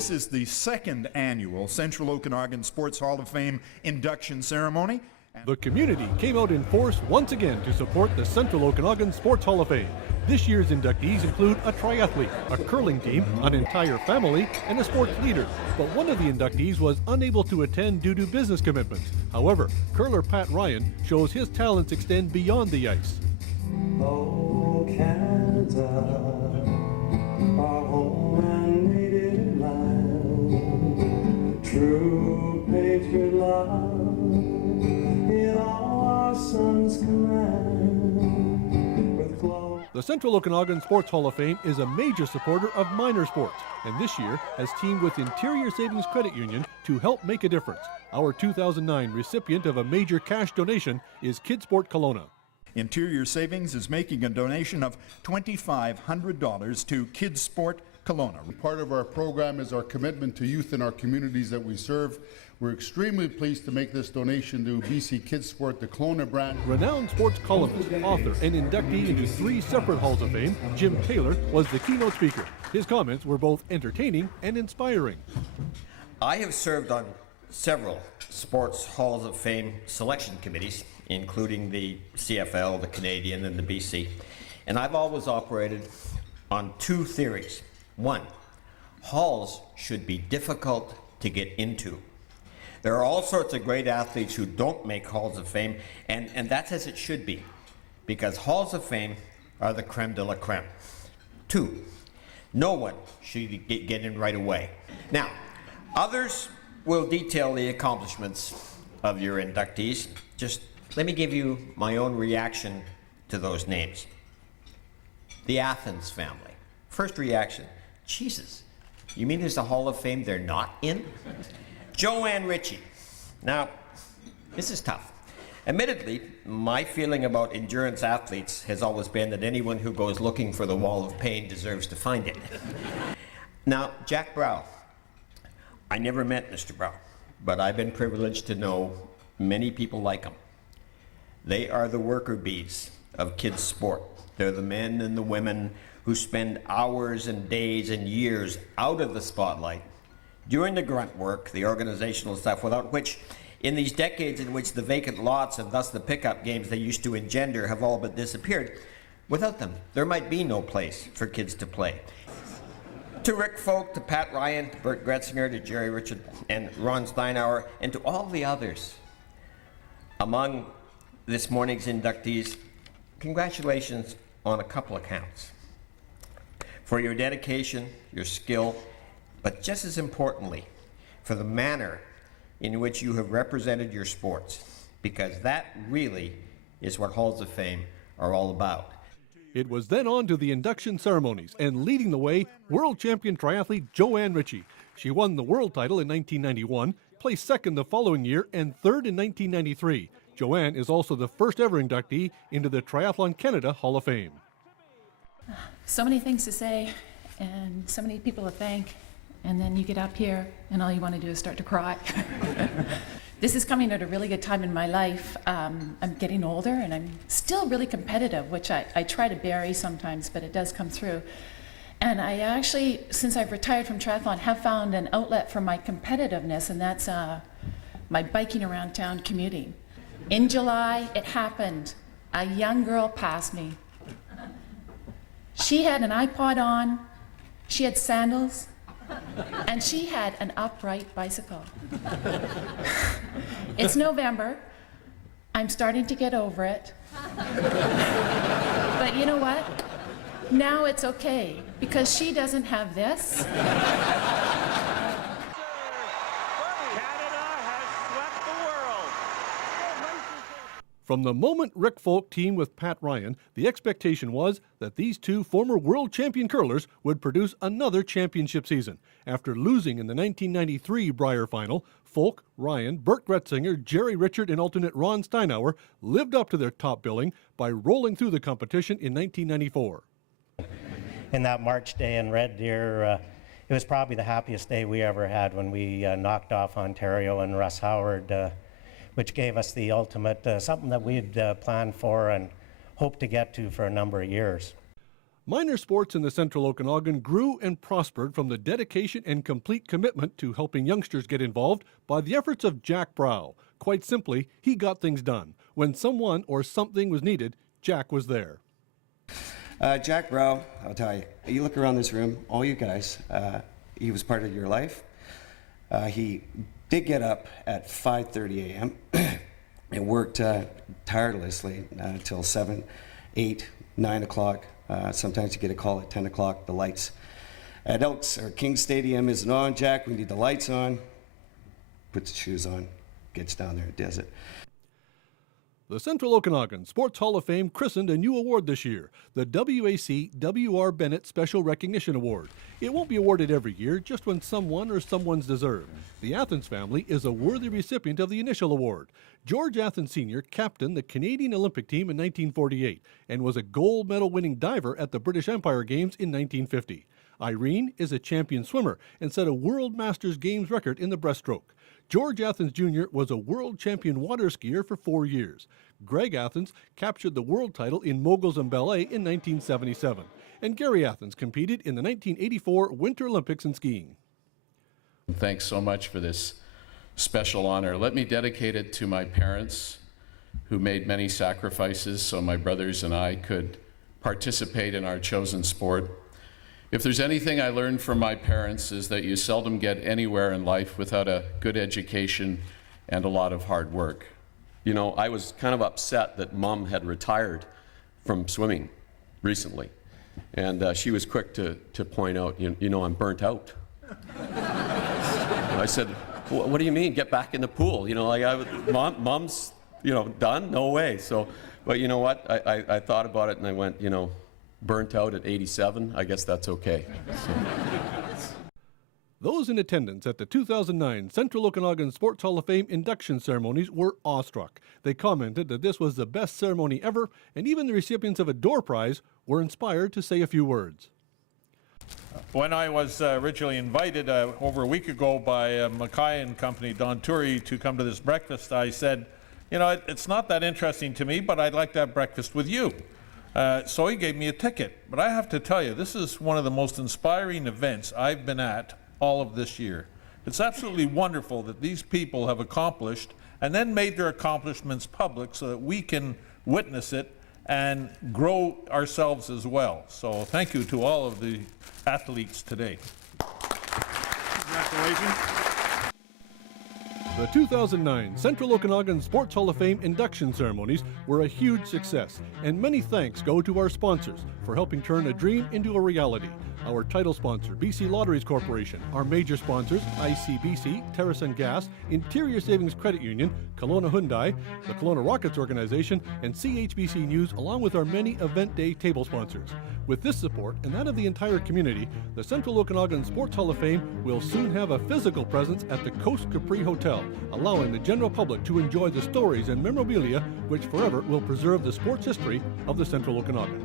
This is the second annual Central Okanagan Sports Hall of Fame induction ceremony. The community came out in force once again to support the Central Okanagan Sports Hall of Fame. This year's inductees include a triathlete, a curling team, an entire family, and a sports leader. But one of the inductees was unable to attend due to business commitments. However, curler Pat Ryan shows his talents extend beyond the ice. Oh, Canada, our home and native land, true patriot love, in all our sons' command, with glory. The Central Okanagan Sports Hall of Fame is a major supporter of minor sports, and this year has teamed with Interior Savings Credit Union to help make a difference. Our 2009 recipient of a major cash donation is Kidsport Kelowna. Interior Savings is making a donation of $2,500 to Kidsport Kelowna. Part of our program is our commitment to youth in our communities that we serve. We're extremely pleased to make this donation to BC Kidsport, the Kelowna brand. Renowned sports columnist, author, and inductee into 3 separate Halls of Fame, Jim Taylor was the keynote speaker. His comments were both entertaining and inspiring. I have served on several Sports Halls of Fame selection committees, including the CFL, the Canadian, and the BC. And I've always operated on 2 theories. 1, halls should be difficult to get into. There are all sorts of great athletes who don't make Halls of Fame, and that's as it should be, because Halls of Fame are the creme de la creme. 2, no one should get in right away. Now, others will detail the accomplishments of your inductees. Just let me give you my own reaction to those names. The Athans family. First reaction, Jesus, you mean there's a Hall of Fame they're not in? Joanne Ritchie. Now, this is tough. Admittedly, my feeling about endurance athletes has always been that anyone who goes looking for the wall of pain deserves to find it. Now, Jack Brow. I never met Mr. Brow, but I've been privileged to know many people like him. They are the worker bees of kids' sport. They're the men and the women who spend hours and days and years out of the spotlight doing the grunt work, the organizational stuff, without which, in these decades in which the vacant lots and thus the pickup games they used to engender have all but disappeared, without them, there might be no place for kids to play. To Rick Folk, to Pat Ryan, to Bert Gretzinger, to Jerry Richard and Ron Steinauer, and to all the others among this morning's inductees, congratulations on a couple of counts. For your dedication, your skill, but just as importantly, for the manner in which you have represented your sports, because that really is what Halls of Fame are all about. It was then on to the induction ceremonies, and leading the way, world champion triathlete Joanne Ritchie. She won the world title in 1991, placed second the following year, and third in 1993. Joanne is also the first ever inductee into the Triathlon Canada Hall of Fame. So many things to say, and so many people to thank, and then you get up here, and all you want to do is start to cry. This is coming at a really good time in my life. I'm getting older, and I'm still really competitive, which I try to bury sometimes, but it does come through. And I actually, since I've retired from triathlon, have found an outlet for my competitiveness, and that's my biking around town commuting. In July, it happened. A young girl passed me. She had an iPod on, she had sandals, and she had an upright bicycle. It's November. I'm starting to get over it. But you know what? Now it's okay, because she doesn't have this. From the moment Rick Folk teamed with Pat Ryan, the expectation was that these 2 former world champion curlers would produce another championship season. After losing in the 1993 Brier final, Folk, Ryan, Bert Gretzinger, Jerry Richard, and alternate Ron Steinauer lived up to their top billing by rolling through the competition in 1994. In that March day in Red Deer, it was probably the happiest day we ever had when we knocked off Ontario and Russ Howard, which gave us the ultimate, something that we'd planned for and hoped to get to for a number of years. Minor sports in the Central Okanagan grew and prospered from the dedication and complete commitment to helping youngsters get involved by the efforts of Jack Brow. Quite simply, he got things done. When someone or something was needed, Jack was there. Jack Brow, I'll tell you, you look around this room, all you guys, he was part of your life. He did get up at 5:30 a.m. and worked tirelessly until 7, 8, 9 o'clock. Sometimes you get a call at 10 o'clock, the lights at Elks or King Stadium isn't on. Jack, we need the lights on. Puts the shoes on, gets down there and does it. The Central Okanagan Sports Hall of Fame christened a new award this year, the WAC-WR Bennett Special Recognition Award. It won't be awarded every year, just when someone or someone's deserved. The Athans family is a worthy recipient of the initial award. George Athans Sr. captained the Canadian Olympic team in 1948 and was a gold medal winning diver at the British Empire Games in 1950. Irene is a champion swimmer and set a World Masters Games record in the breaststroke. George Athans Jr. was a world champion water skier for 4 years. Greg Athans captured the world title in moguls and ballet in 1977. And Gary Athans competed in the 1984 Winter Olympics in skiing. Thanks so much for this special honor. Let me dedicate it to my parents, who made many sacrifices so my brothers and I could participate in our chosen sport. If there's anything I learned from my parents, is that you seldom get anywhere in life without a good education and a lot of hard work. You know, I was kind of upset that Mom had retired from swimming recently. And she was quick to point out, you know, I'm burnt out. I said, what do you mean, get back in the pool? You know, like, Mom's, you know, done? No way. So, but you know what? I thought about it and I went, you know, burnt out at 87, I guess that's okay. So. Those in attendance at the 2009 Central Okanagan Sports Hall of Fame induction ceremonies were awestruck. They commented that this was the best ceremony ever, and even the recipients of a door prize were inspired to say a few words. When I was originally invited over a week ago by Mackay and Company, Don Turi, to come to this breakfast, I said, you know, it's not that interesting to me, but I'd like to have breakfast with you. So he gave me a ticket. But I have to tell you, this is one of the most inspiring events I've been at all of this year. It's absolutely wonderful that these people have accomplished and then made their accomplishments public so that we can witness it and grow ourselves as well. So thank you to all of the athletes today. Congratulations. The 2009 Central Okanagan Sports Hall of Fame induction ceremonies were a huge success, and many thanks go to our sponsors for helping turn a dream into a reality. Our title sponsor, BC Lotteries Corporation, our major sponsors, ICBC, Terrace and Gas, Interior Savings Credit Union, Kelowna Hyundai, the Kelowna Rockets Organization, and CHBC News, along with our many event day table sponsors. With this support and that of the entire community, the Central Okanagan Sports Hall of Fame will soon have a physical presence at the Coast Capri Hotel, allowing the general public to enjoy the stories and memorabilia which forever will preserve the sports history of the Central Okanagan.